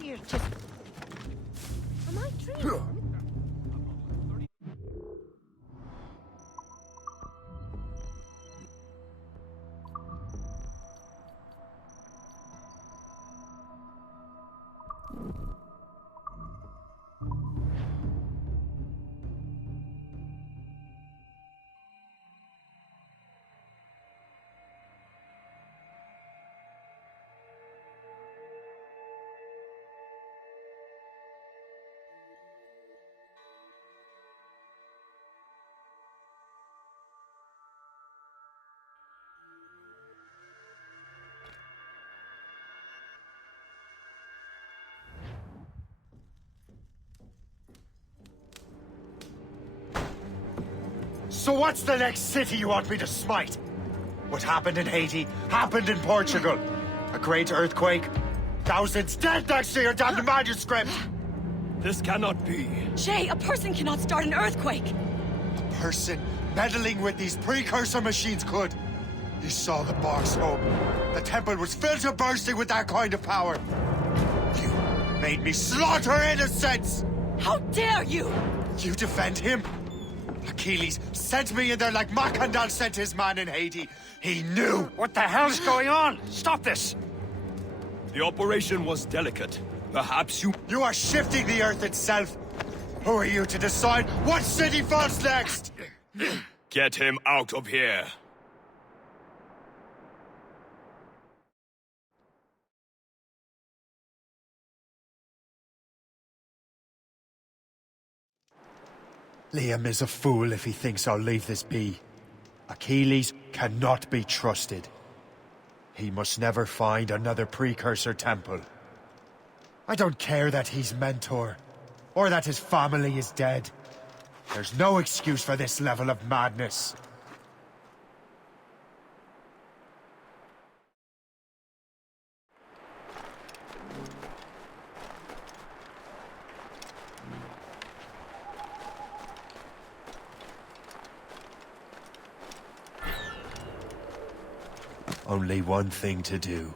You're just... Am I dreaming? So what's the next city you want me to smite? What happened in Haiti happened in Portugal. A great earthquake. Thousands dead next to your damned manuscript! This cannot be. Shay, a person cannot start an earthquake! A person meddling with these precursor machines could. You saw the box home. The temple was filled to bursting with that kind of power. You made me slaughter innocents! How dare you! You defend him? Achilles sent me in there like Macandal sent his man in Haiti. He knew! What the hell's going on? Stop this! The operation was delicate. Perhaps you... You are shifting the earth itself. Who are you to decide what city falls next? Get him out of here. Liam is a fool if he thinks I'll leave this be. Achilles cannot be trusted. He must never find another precursor temple. I don't care that he's mentor, or that his family is dead. There's no excuse for this level of madness. Only one thing to do.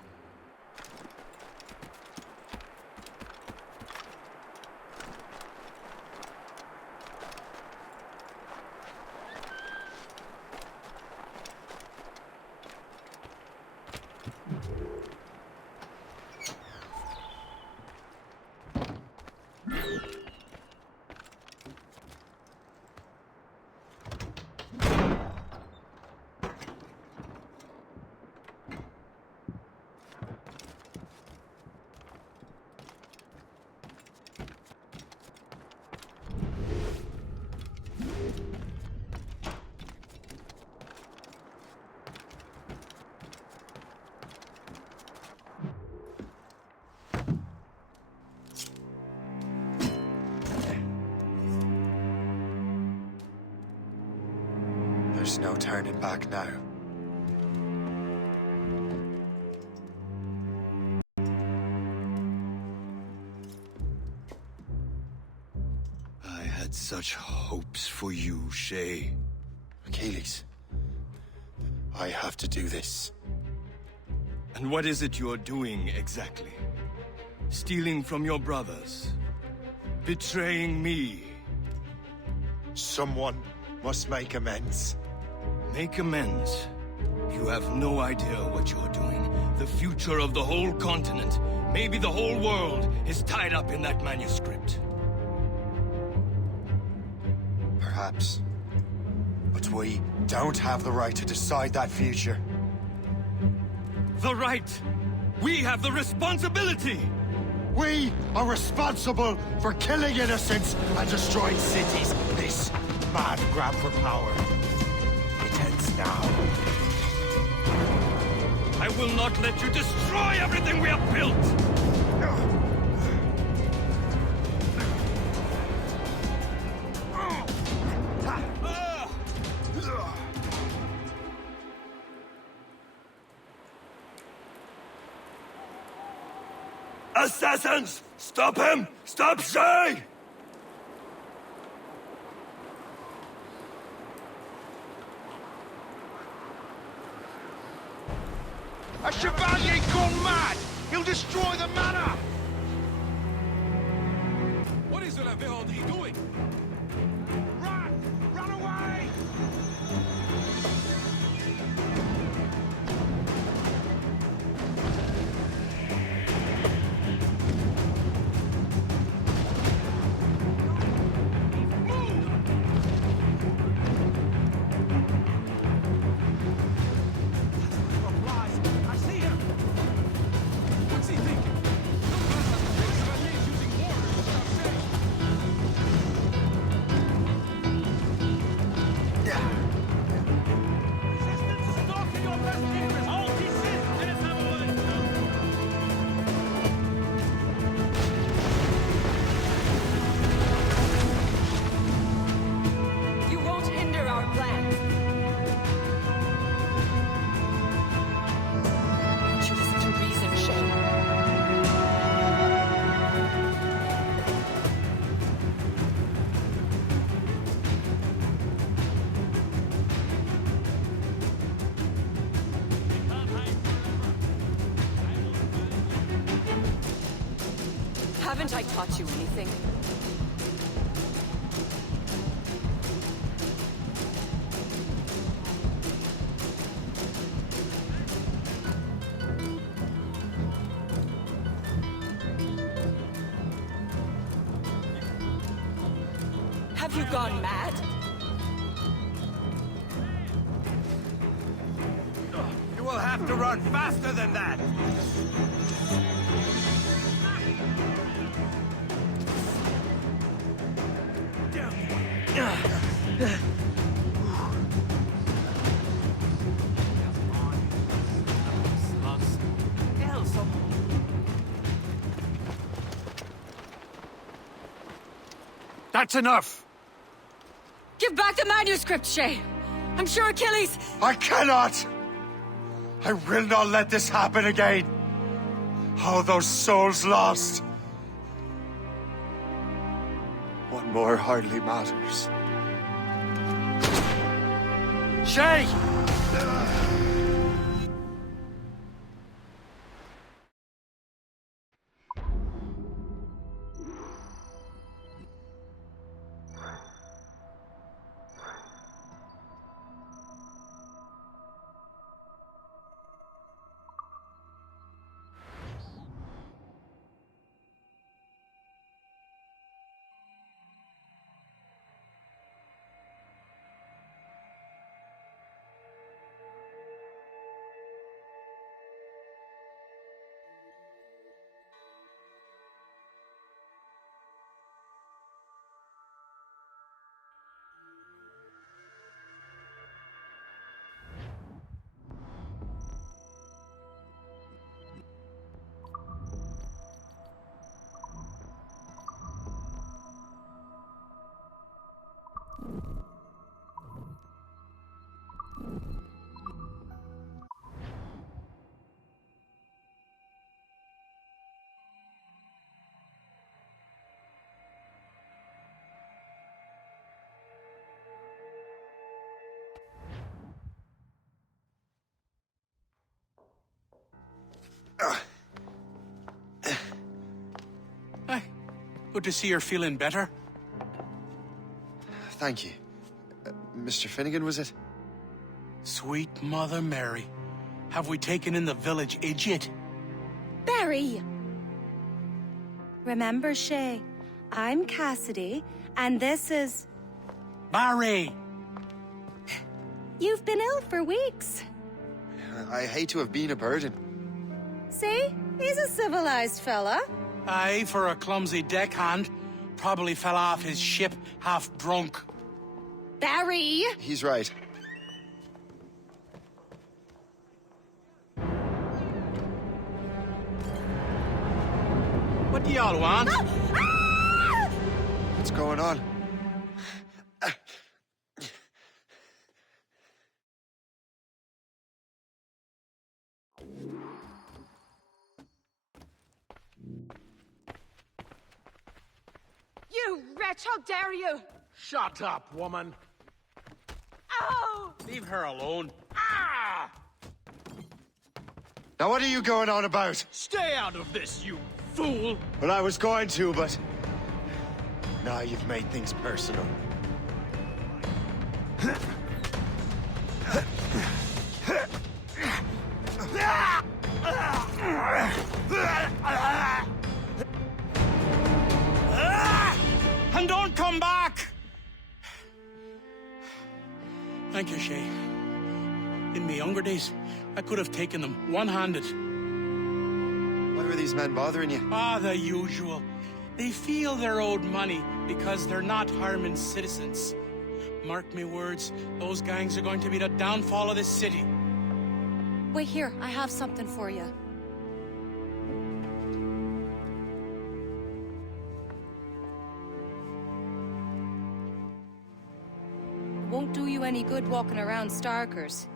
There's no turning back now. I had such hopes for you, Shay. Achilles, I have to do this. And what is it you're doing exactly? Stealing from your brothers? Betraying me? Someone must make amends. Make amends? You have no idea what you're doing. The future of the whole continent, maybe the whole world, is tied up in that manuscript. Perhaps. But we don't have the right to decide that future. The right! We have the responsibility! We are responsible for killing innocents and destroying cities. This mad grab for power. It ends now. I will not let you destroy everything we have built! Assassins! Stop him! Stop Shay! A Chevalier gone mad! He'll destroy the manor! What is La Vérendrye doing? Run! Run away! I see him! What's he thinking? No matter the Chevaliers using warriors without saying. Resistance is stalking your best interest! All desist! Let us have a word! You won't hinder our plans. Won't you listen to reason, Shay? Haven't I taught you anything? Have you gone mad? You will have to run faster than that! That's enough! Give back the manuscript, Shay! I'm sure Achilles... I cannot! I will not let this happen again! All those souls lost! One more hardly matters. Shay! Hey, good to see you're feeling better. Thank you. Mr. Finnegan, was it? Sweet Mother Mary. Have we taken in the village idiot? Barry! Remember, Shay, I'm Cassidy, and this is... Barry! You've been ill for weeks. I hate to have been a burden. See? He's a civilized fella. Aye, for a clumsy deckhand. Probably fell off his ship half drunk. Barry! He's right. What do y'all want? What's going on? You wretch, how dare you! Shut up, woman. Ow! Leave her alone. Ah! Now what are you going on about? Stay out of this, you fool! Well, I was going to, but... Now you've made things personal. And don't come back! Thank you, Shay. In my younger days, I could have taken them one-handed. Why were these men bothering you? Ah, the usual. They feel they're owed money because they're not harming citizens. Mark me words, those gangs are going to be the downfall of this city. Wait here, I have something for you. It won't do you any good walking around Starkers.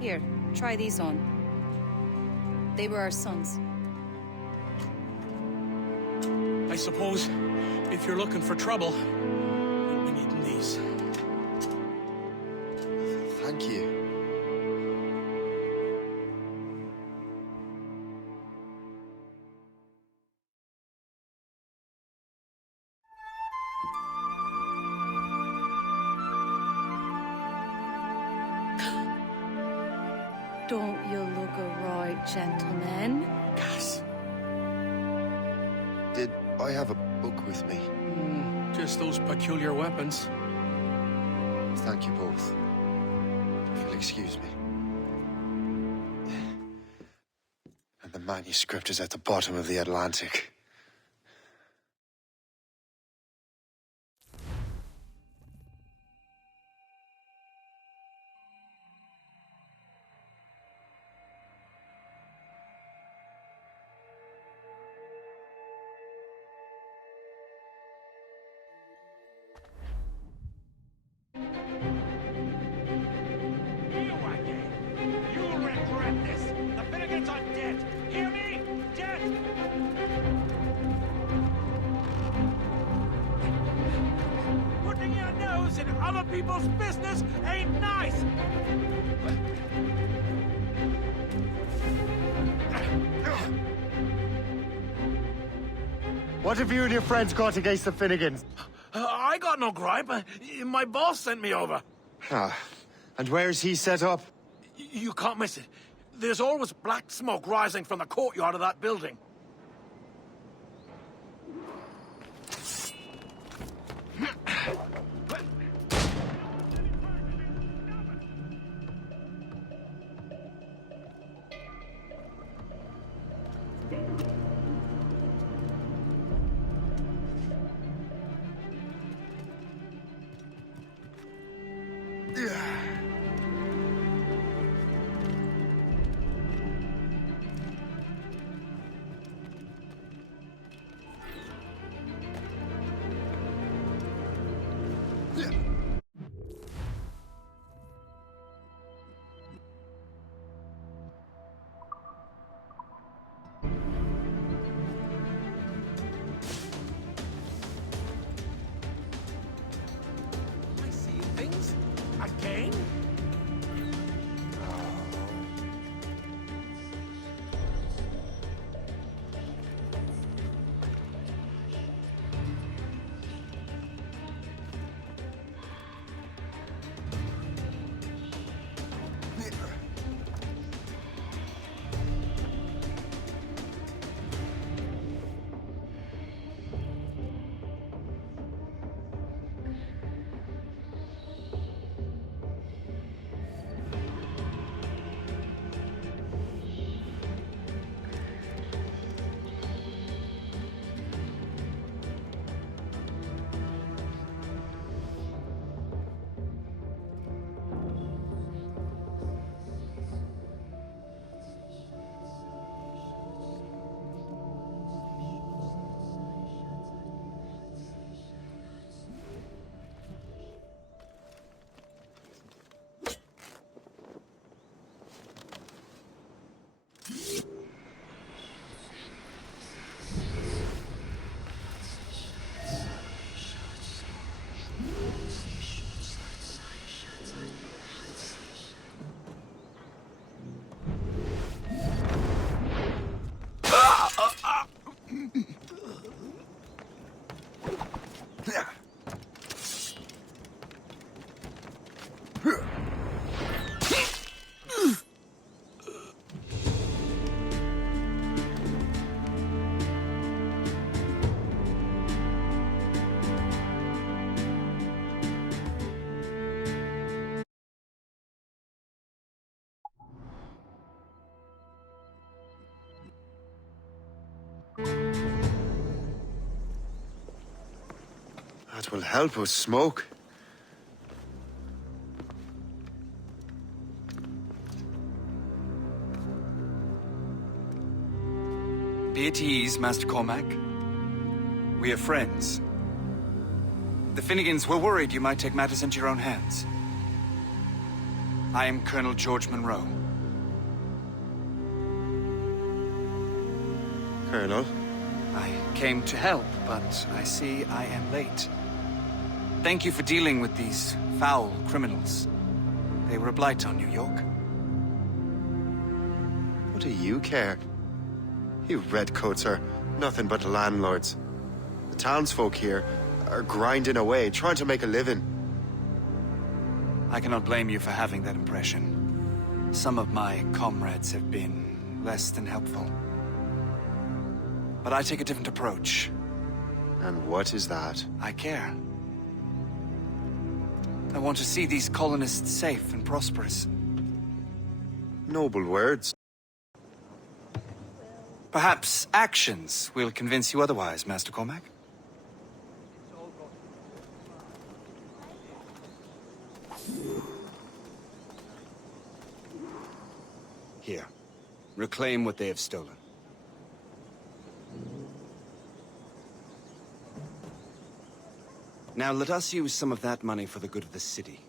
Here, try these on. They were our sons. I suppose, if you're looking for trouble, you'll be needing these. Thank you. Don't you look a right, gentlemen? Gas. Did I have a book with me? Just those peculiar weapons. Thank you both. If you'll excuse me. And the manuscript is at the bottom of the Atlantic. You again. You'll regret this. The Finnegans are dead. Hear me? Dead. Putting your nose in other people's business ain't nice. What have you and your friends got against the Finnegans? I got no gripe. My boss sent me over. Ah, and where's he set up? You can't miss it. There's always black smoke rising from the courtyard of that building. 'Twill help us smoke. Be at ease, Master Cormac. We are friends. The Finnegans were worried you might take matters into your own hands. I am Colonel George Monroe. Colonel? I came to help, but I see I am late. Thank you for dealing with these foul criminals. They were a blight on New York. What do you care? You redcoats are nothing but landlords. The townsfolk here are grinding away, trying to make a living. I cannot blame you for having that impression. Some of my comrades have been less than helpful. But I take a different approach. And what is that? I care. I want to see these colonists safe and prosperous. Noble words. Perhaps actions will convince you otherwise, Master Cormac. Here. Reclaim what they have stolen. Now let us use some of that money for the good of the city.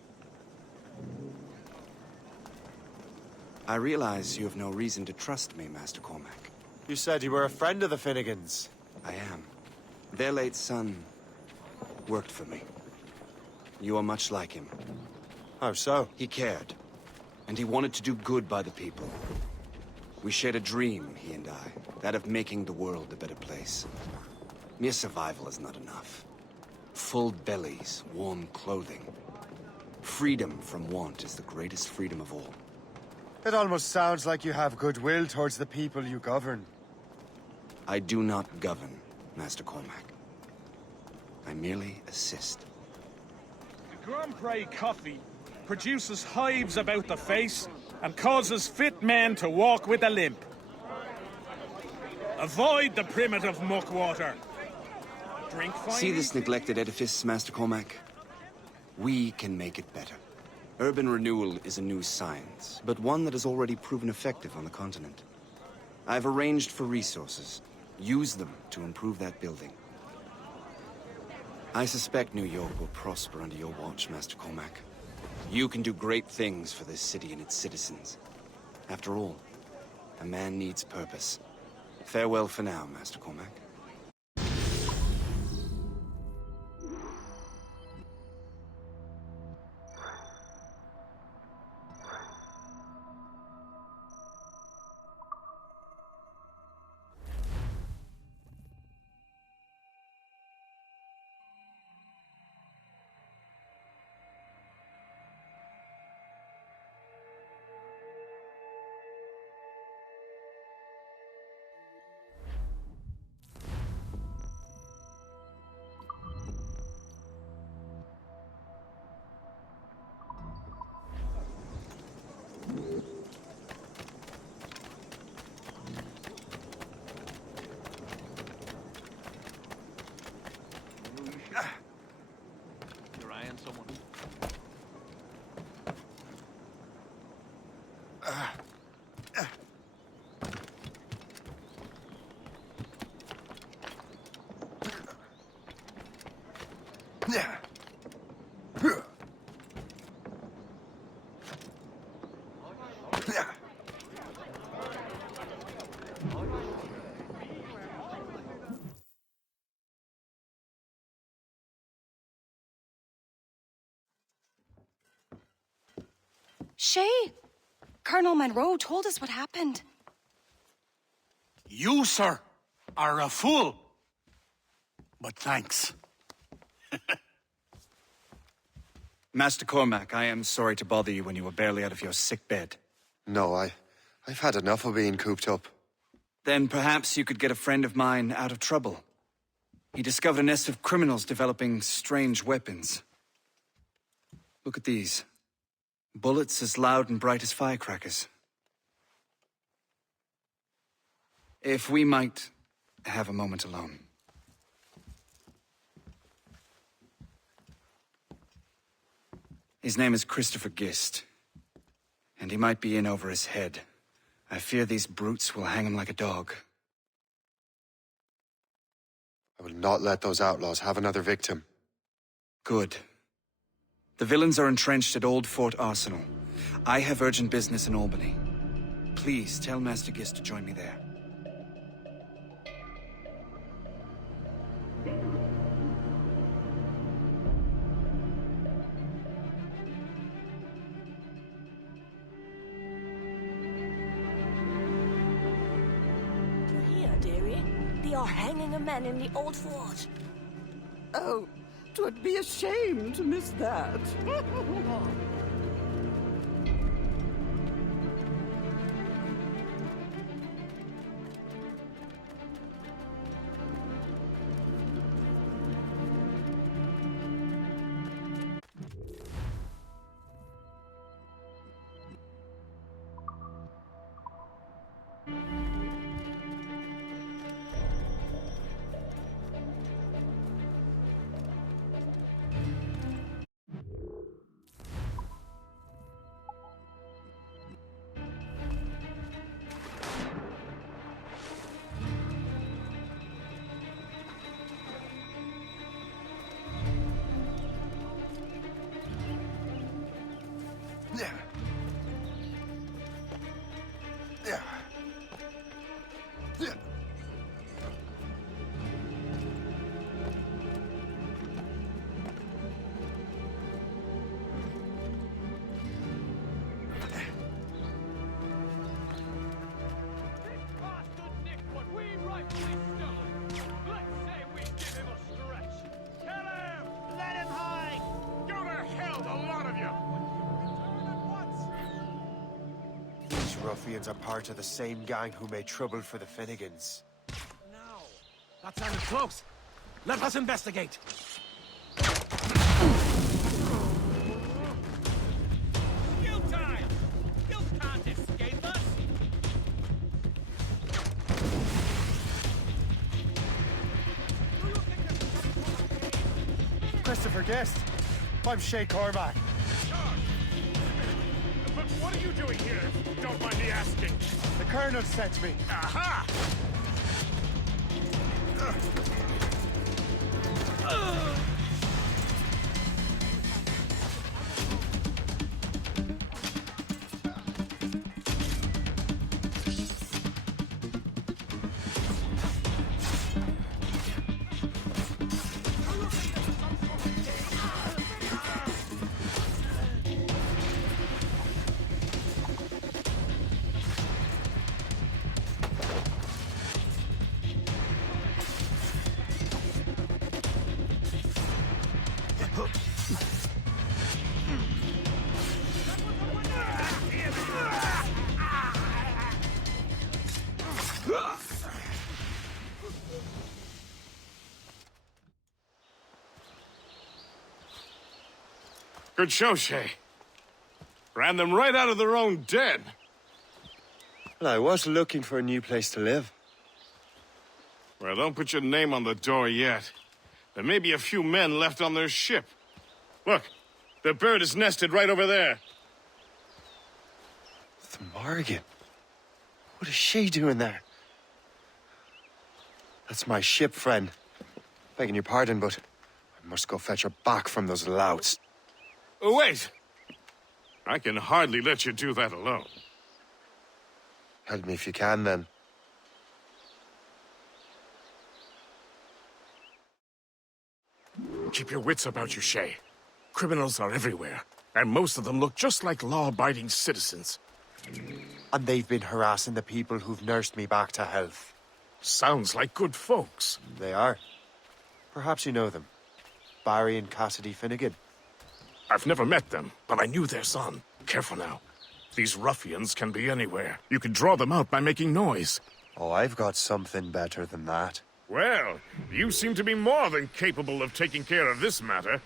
I realize you have no reason to trust me, Master Cormac. You said you were a friend of the Finnegans. I am. Their late son worked for me. You are much like him. How so? He cared, and he wanted to do good by the people. We shared a dream, he and I, that of making the world a better place. Mere survival is not enough. Full bellies, warm clothing. Freedom from want is the greatest freedom of all. It almost sounds like you have goodwill towards the people you govern. I do not govern, Master Cormac. I merely assist. The Grand Prix coffee produces hives about the face and causes fit men to walk with a limp. Avoid the primitive muckwater. Drink fine. See this neglected edifice, Master Cormac? We can make it better. Urban renewal is a new science, but one that has already proven effective on the continent. I've arranged for resources. Use them to improve that building. I suspect New York will prosper under your watch, Master Cormac. You can do great things for this city and its citizens. After all, a man needs purpose. Farewell for now, Master Cormac. You're eyeing someone. Shay! Colonel Monroe told us what happened. You, sir, are a fool. But thanks. Master Cormac, I am sorry to bother you when you were barely out of your sick bed. No, I've had enough of being cooped up. Then perhaps you could get a friend of mine out of trouble. He discovered a nest of criminals developing strange weapons. Look at these. Bullets as loud and bright as firecrackers. If we might have a moment alone. His name is Christopher Gist. And he might be in over his head. I fear these brutes will hang him like a dog. I will not let those outlaws have another victim. Good. The villains are entrenched at Old Fort Arsenal. I have urgent business in Albany. Please tell Master Gist to join me there. Here, dearie. They are hanging a man in the old fort. Oh, 'twould be a shame to miss that. These ruffians are part of the same gang who made trouble for the Finnegans. Now, that sounded close. Let us investigate. Skill time! You can't escape us! Christopher Guest. I'm Shay Cormac. But what are you doing here? Don't mind me asking. The Colonel sent me. Aha! Good show, Shay. Ran them right out of their own den. Well, I was looking for a new place to live. Well, don't put your name on the door yet. There may be a few men left on their ship. Look, the bird is nested right over there. The Morrigan. What is she doing there? That's my ship, friend. Begging your pardon, but I must go fetch her back from those louts. Oh, wait! I can hardly let you do that alone. Help me if you can, then. Keep your wits about you, Shay. Criminals are everywhere, and most of them look just like law-abiding citizens. And they've been harassing the people who've nursed me back to health. Sounds like good folks. They are. Perhaps you know them. Barry and Cassidy Finnegan. I've never met them, but I knew their son. Careful now. These ruffians can be anywhere. You can draw them out by making noise. Oh, I've got something better than that. Well, you seem to be more than capable of taking care of this matter.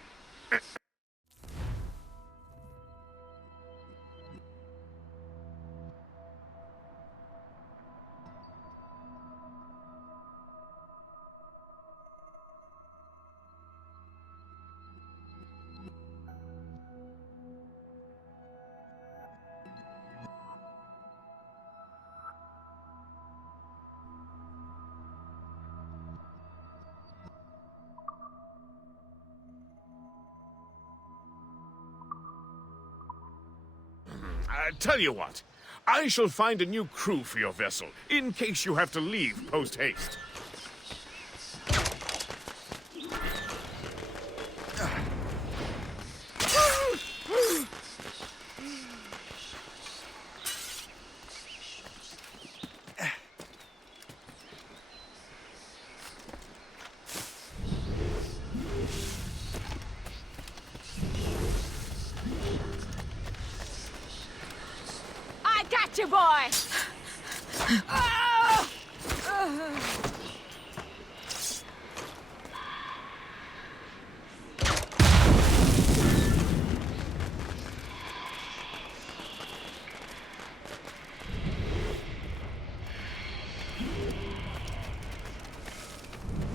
Tell you what. I shall find a new crew for your vessel, in case you have to leave post-haste. I got you, boy!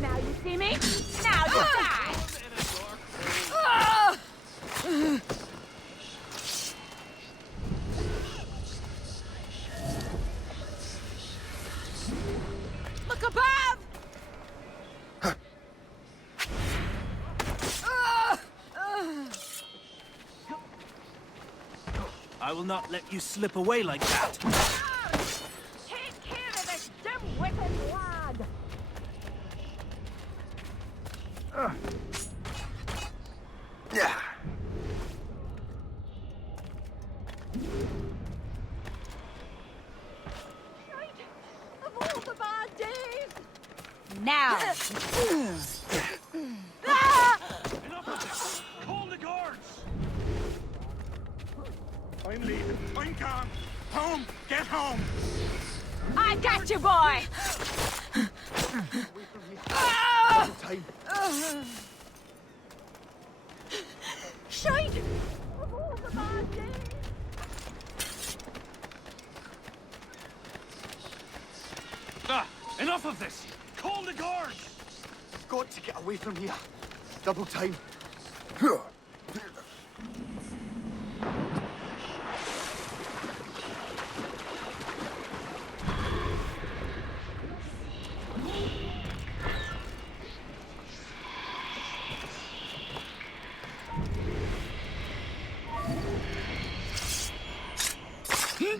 Now you see me? Now you die! Look above! I will not let you slip away like that. Take care of this dim-witted lad! Yeah. Of all the bad days! Now! Enough of this! Call the guards! I'm leaving. I'm gone. Home! Get home! I got you, boy! Shite! Of all the bad days! Enough of this! Call the guards! Got to get away from here. Double time.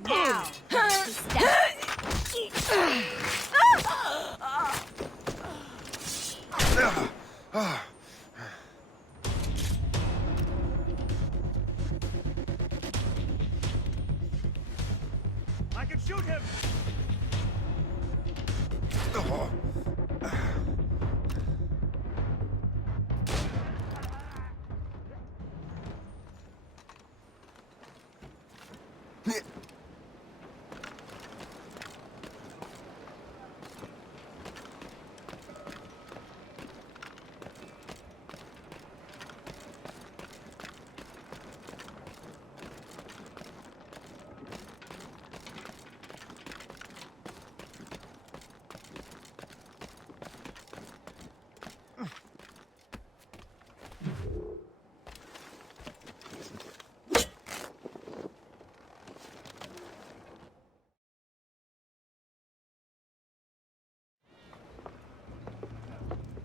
Now! I can shoot him!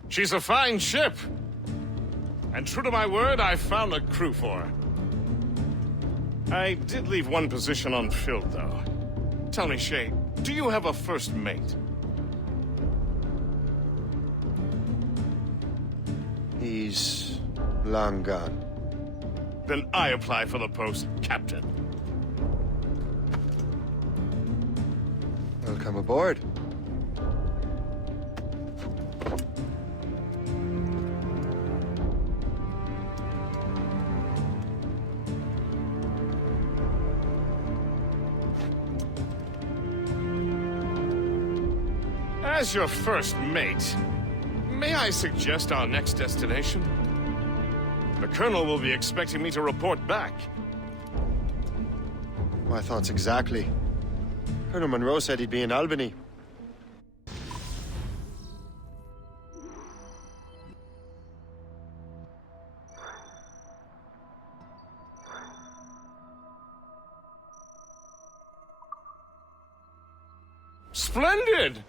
She's a fine ship. And true to my word, I found a crew for her. I did leave one position unfilled, though. Tell me, Shay, do you have a first mate? He's long gone. Then I apply for the post, Captain. Welcome aboard. As your first mate, may I suggest our next destination? The Colonel will be expecting me to report back. My thoughts exactly. Colonel Monroe said he'd be in Albany. Splendid!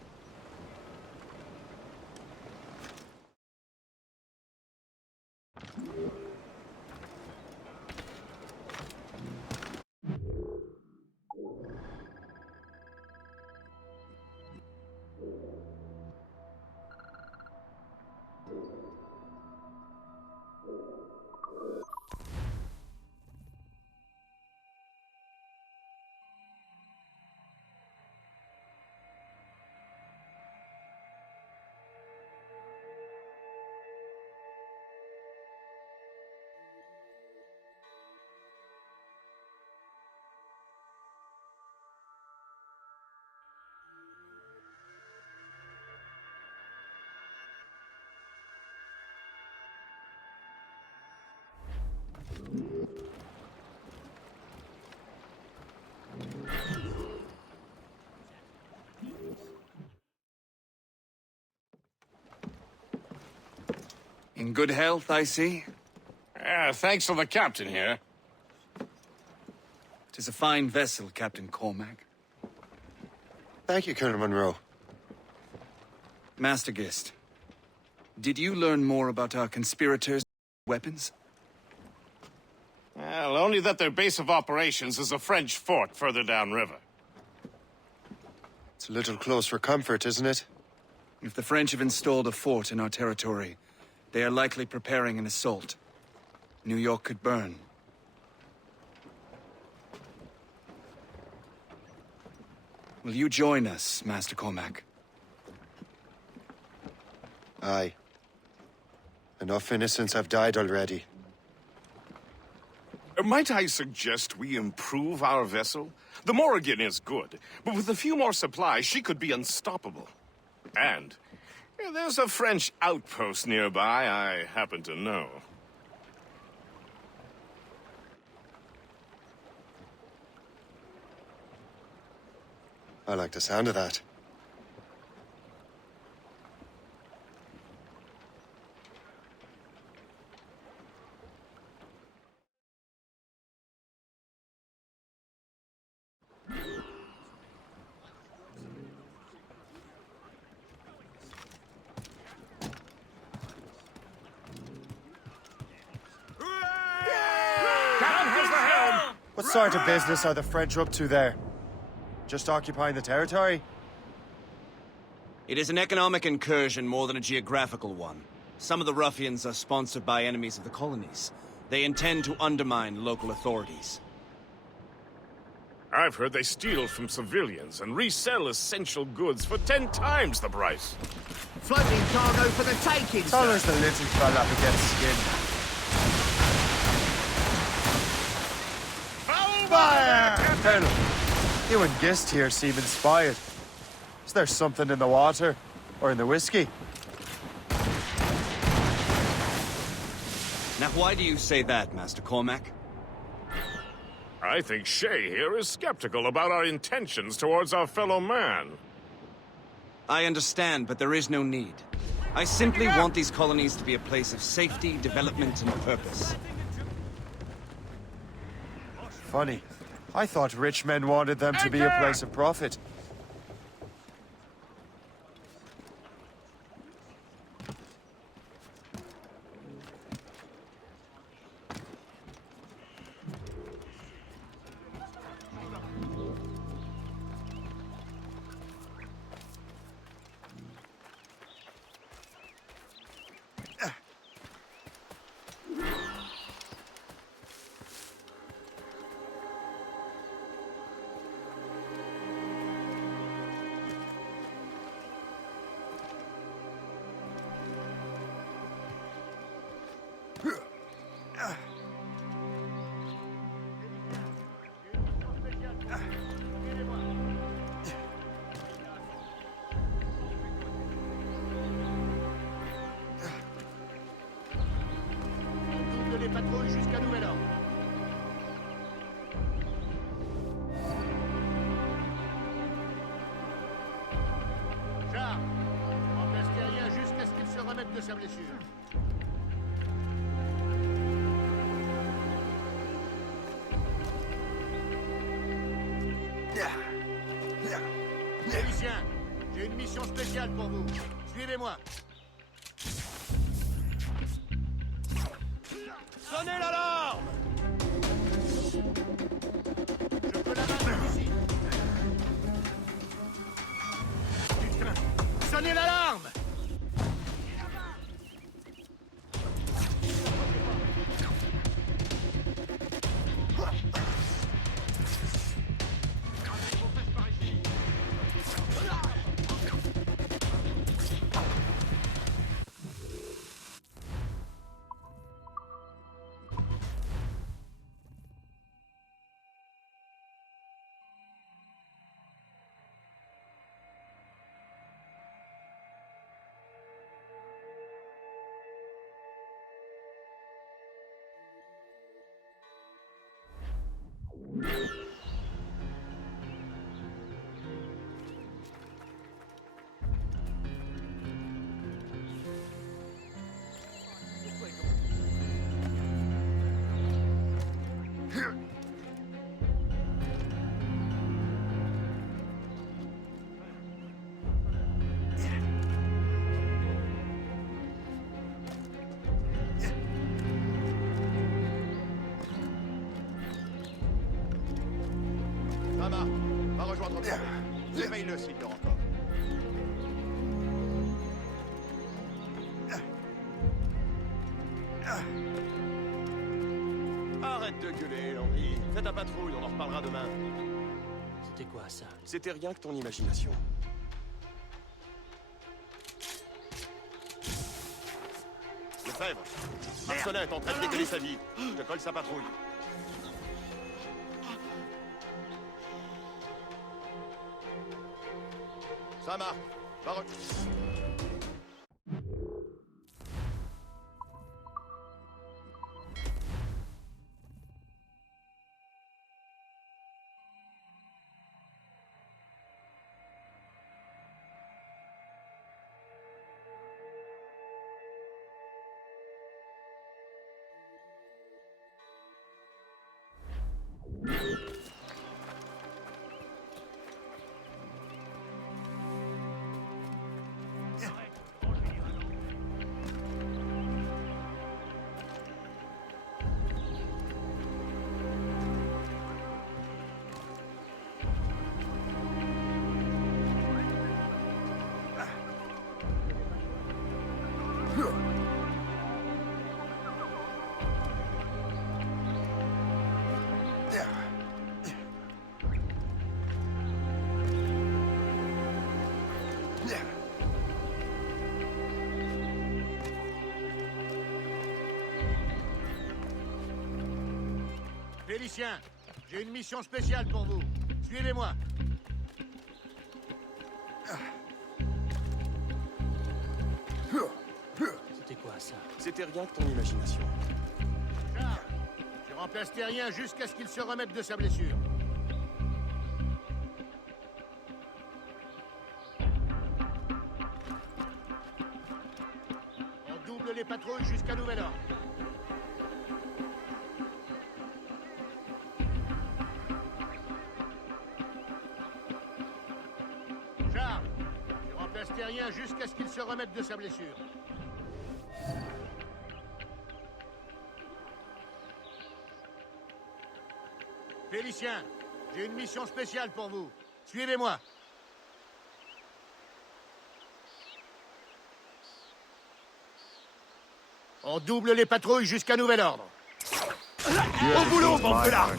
In good health, I see. Thanks to the captain here. Tis a fine vessel, Captain Cormac. Thank you, Colonel Monroe. Master Gist, did you learn more about our conspirators' weapons? Well, only that their base of operations is a French fort further downriver. It's a little close for comfort, isn't it? If the French have installed a fort in our territory, they are likely preparing an assault. New York could burn. Will you join us, Master Cormac? Aye. Enough innocents have died already. Might I suggest we improve our vessel? The Morrigan is good, but with a few more supplies, she could be unstoppable. And there's a French outpost nearby I happen to know. I like the sound of that. What sort of business are the French up to there? Just occupying the territory? It is an economic incursion more than a geographical one. Some of the ruffians are sponsored by enemies of the colonies. They intend to undermine local authorities. I've heard they steal from civilians and resell essential goods for 10 times the price. Floating cargo for the taking, Tell sir. us the little fella who gets skinned. Fire! Colonel, you and Gist here seem inspired. Is there something in the water? Or in the whiskey? Now why do you say that, Master Cormac? I think Shay here is skeptical about our intentions towards our fellow man. I understand, but there is no need. I simply want these colonies to be a place of safety, development, and purpose. Funny. I thought rich men wanted them to be a place of profit. Les patrouilles jusqu'à nouvel ordre. Charles, remplace Terrien jusqu'à ce qu'il se remette de sa blessure. Félicien, j'ai une mission spéciale pour vous. Suivez-moi. Sonnez l'alarme! Je peux la maintenir ici. Sonnez l'alarme! rejoindre vous. Éveille-le s'il dort encore. Arrête de gueuler, Henry. Fais ta patrouille, on en reparlera demain. C'était quoi, ça? C'était rien que ton imagination. Lefebvre, Arsenet est en train de décoller sa vie. Je te colle sa patrouille. Ça marche. Va re... Félicien, j'ai une mission spéciale pour vous. Suivez-moi. C'était quoi, ça? C'était rien que ton imagination. Charles, tu remplaces Terrien jusqu'à ce qu'il se remette de sa blessure. On double les patrouilles jusqu'à nouvel ordre. Charles, tu remplaces Terrien jusqu'à ce qu'il se remette de sa blessure. Félicien, j'ai une mission spéciale pour vous. Suivez-moi. On double les patrouilles jusqu'à nouvel ordre. Au boulot, bande de larmes!